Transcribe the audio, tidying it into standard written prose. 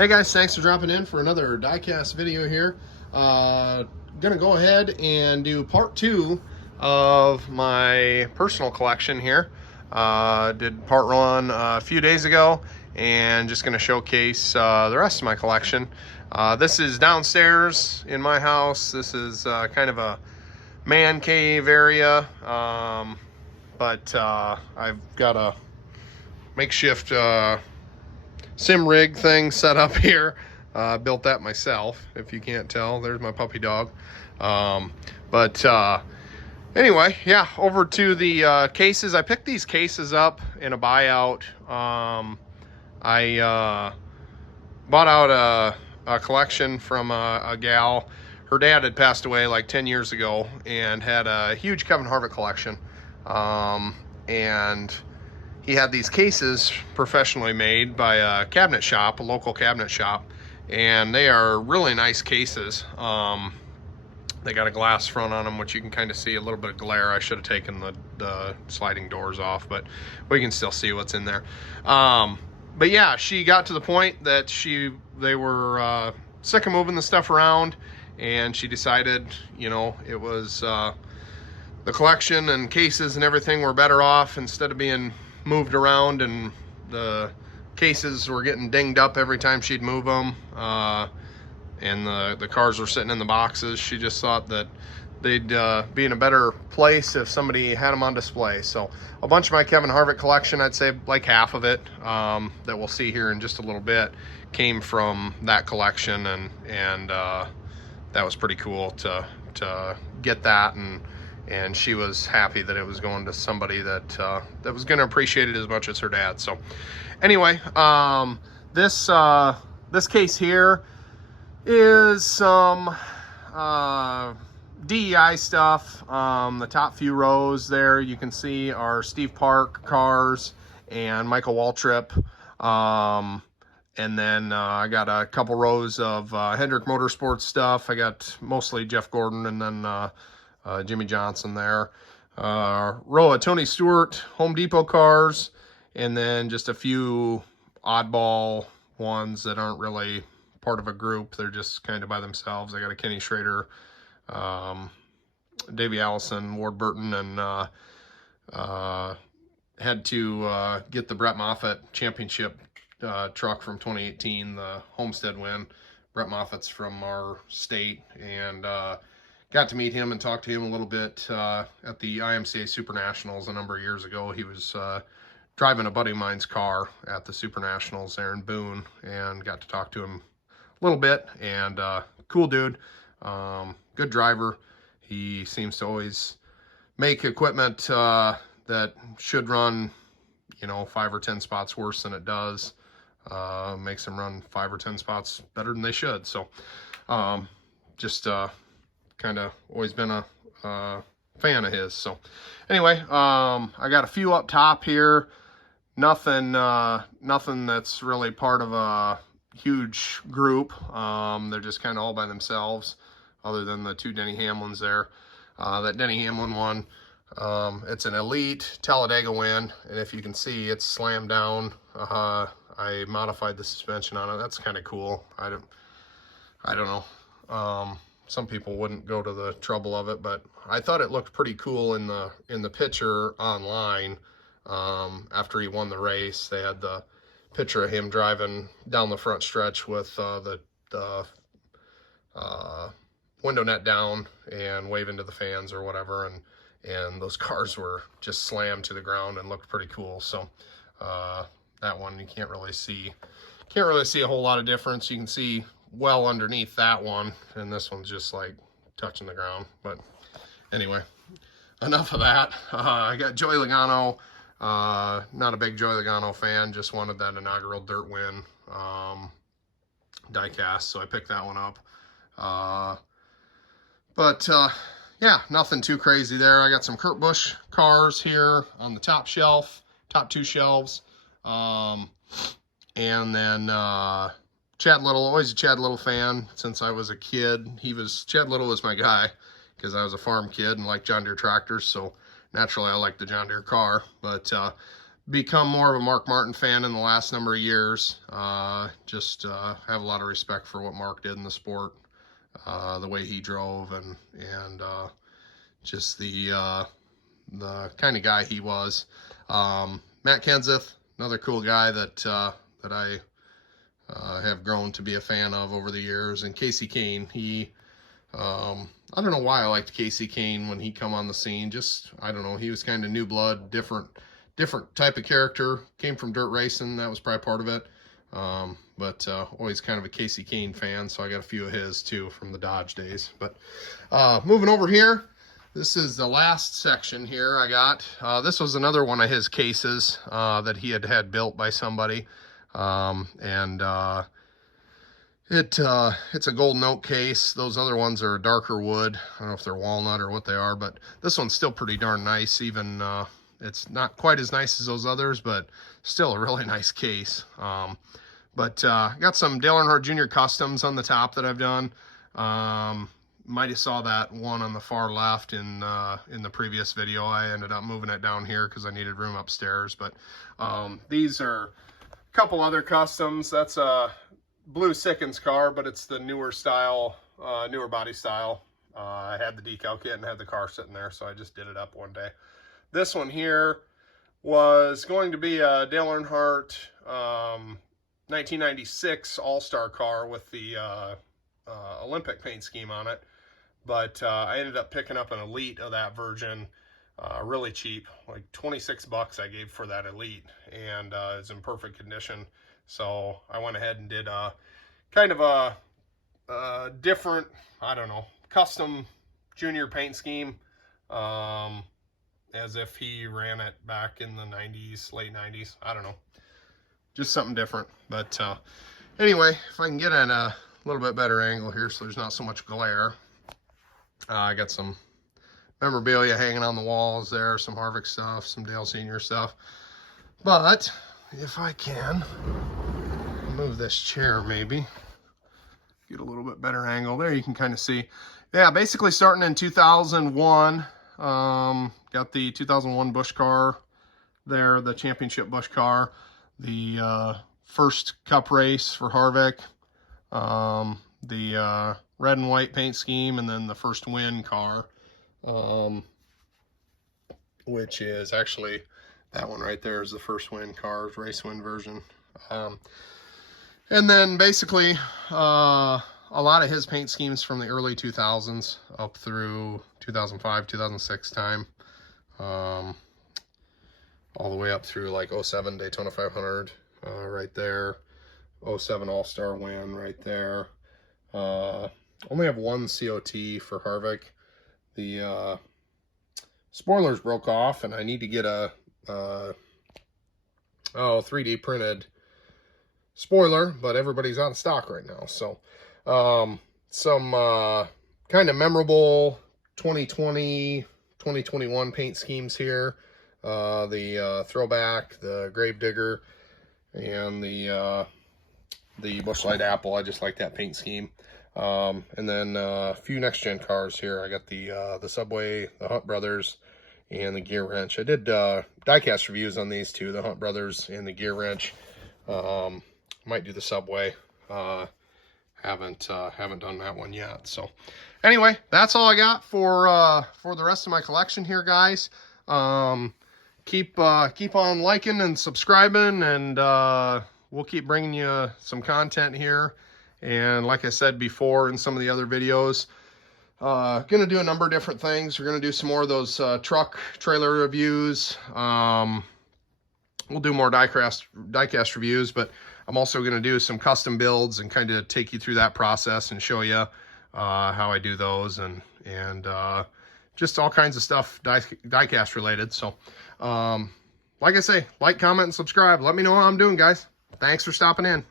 Hey guys, thanks for dropping in for another Diecast video here. Gonna go ahead and do part 2 of my personal collection here. Did part 1 a few days ago, and just gonna showcase the rest of my collection. This is downstairs in my house. This is kind of a man cave area, but I've got a makeshift sim rig thing set up here. Built that myself, if you can't tell. There's my puppy dog. Anyway, yeah, over to the cases. I picked these cases up in a buyout. I bought out a collection from a gal. Her dad had passed away like 10 years ago and had a huge Kevin Harvick collection. And he had these cases professionally made by a cabinet shop, a local cabinet shop, and they are really nice cases. They got a glass front on them, which you can kind of see a little bit of glare. I should have taken the sliding doors off, but we can still see what's in there. But yeah, she got to the point that they were sick of moving the stuff around, and she decided, you know, it was the collection and cases and everything were better off instead of being moved around, and the cases were getting dinged up every time she'd move them, and the cars were sitting in the boxes. She just thought that they'd be in a better place if somebody had them on display. So a bunch of my Kevin Harvick collection, I'd say like half of it, that we'll see here in just a little bit, came from that collection, and that was pretty cool to get that, and she was happy that it was going to somebody that was going to appreciate it as much as her dad. So anyway, this case here is some DEI stuff. The top few rows there you can see are Steve Park cars and Michael Waltrip. And then I got a couple rows of Hendrick Motorsports stuff. I got mostly Jeff Gordon, and then Jimmy Johnson there. Row of Tony Stewart Home Depot cars, and then just a few oddball ones that aren't really part of a group. They're just kind of by themselves. I got a Kenny Schrader, Davey Allison, Ward Burton, and had to get the Brett Moffitt championship truck from 2018, the Homestead win. Brett Moffitt's from our state, and got to meet him and talk to him a little bit at the IMCA Super Nationals a number of years ago. He was driving a buddy of mine's car at the Super Nationals there in Boone, and got to talk to him a little bit. And cool dude, good driver. He seems to always make equipment that should run, you know, 5 or 10 spots worse than it does. Makes them run 5 or 10 spots better than they should. So just kind of always been a fan of his. So anyway, I got a few up top here. Nothing that's really part of a huge group. They're just kind of all by themselves, other than the 2 Denny Hamlins there. That Denny Hamlin one, it's an elite Talladega win, and if you can see, it's slammed down. I modified the suspension on it. That's kind of cool. I don't know. Some people wouldn't go to the trouble of it, but I thought it looked pretty cool in the picture online. After he won the race, they had the picture of him driving down the front stretch with the window net down and waving to the fans or whatever, and those cars were just slammed to the ground and looked pretty cool. So that one you can't really see a whole lot of difference. You can see well underneath that one, and this one's just like touching the ground. But anyway, enough of that. I got Joey Logano. Not a big Joey Logano fan, just wanted that inaugural dirt win diecast, so I picked that one up. Yeah, nothing too crazy there. I got some Kurt Busch cars here on the top shelf, top 2 shelves. And then Chad Little, always a Chad Little fan since I was a kid. Chad Little was my guy because I was a farm kid and liked John Deere tractors, so naturally I liked the John Deere car. But become more of a Mark Martin fan in the last number of years. Just have a lot of respect for what Mark did in the sport, the way he drove, and just the kind of guy he was. Matt Kenseth, another cool guy that I have grown to be a fan of over the years. And Casey Kane, I don't know why I liked Casey Kane when he come on the scene. Just, I don't know, he was kind of new blood, different type of character. Came from dirt racing, that was probably part of it. But always kind of a Casey Kane fan, so I got a few of his too from the Dodge days. But moving over here, this is the last section here I got. This was another one of his cases that he had built by somebody. It's a golden oak case. Those other ones are darker wood. I don't know if they're walnut or what they are, but this one's still pretty darn nice. Even it's not quite as nice as those others, but still a really nice case. Got some Dale Earnhardt Jr. customs on the top that I've done. Might have saw that one on the far left in the previous video. I ended up moving it down here because I needed room upstairs. But these are a couple other customs. That's a Blue Sickens car, but it's the newer style, newer body style. I had the decal kit and had the car sitting there, so I just did it up one day. This one here was going to be a Dale Earnhardt 1996 All-Star car with the Olympic paint scheme on it, but I ended up picking up an Elite of that version really cheap, like 26 bucks I gave for that Elite, and it's in perfect condition. So I went ahead and did kind of a different, I don't know, custom junior paint scheme, as if he ran it back in the 90s, late 90s. I don't know, just something different. But anyway, if I can get at a little bit better angle here so there's not so much glare. I got some memorabilia hanging on the walls there, some Harvick stuff, some Dale Sr. stuff. But if I can move this chair, maybe get a little bit better angle there, you can kind of see. Yeah, basically starting in 2001, got the 2001 Busch car there, the championship Busch car, the first Cup race for Harvick, the red and white paint scheme, and then the first win car, which is actually that one right there is the first win car, race win version. And then basically a lot of his paint schemes from the early 2000s up through 2005, 2006 time, all the way up through like 07 Daytona 500 right there, 07 All-Star win right there. Only have one COT for Harvick. The spoilers broke off, and I need to get a 3D printed spoiler, but everybody's out of stock right now. So some kind of memorable 2020 2021 paint schemes here. The throwback, the Gravedigger, and the Busch Light Apple. I just like that paint scheme. And then a few next gen cars here. I got the Subway, the Hunt Brothers, and the Gear Wrench. I did diecast reviews on these two, the Hunt Brothers and the Gear Wrench. Might do the Subway. Haven't done that one yet. So anyway, that's all I got for the rest of my collection here, guys. Keep on liking and subscribing, and we'll keep bringing you some content here. And like I said before in some of the other videos, gonna do a number of different things. We're gonna do some more of those truck trailer reviews. We'll do more diecast reviews, but I'm also gonna do some custom builds and kind of take you through that process and show you how I do those, and just all kinds of stuff diecast related. So like I say, like, comment, and subscribe. Let me know how I'm doing, guys. Thanks for stopping in.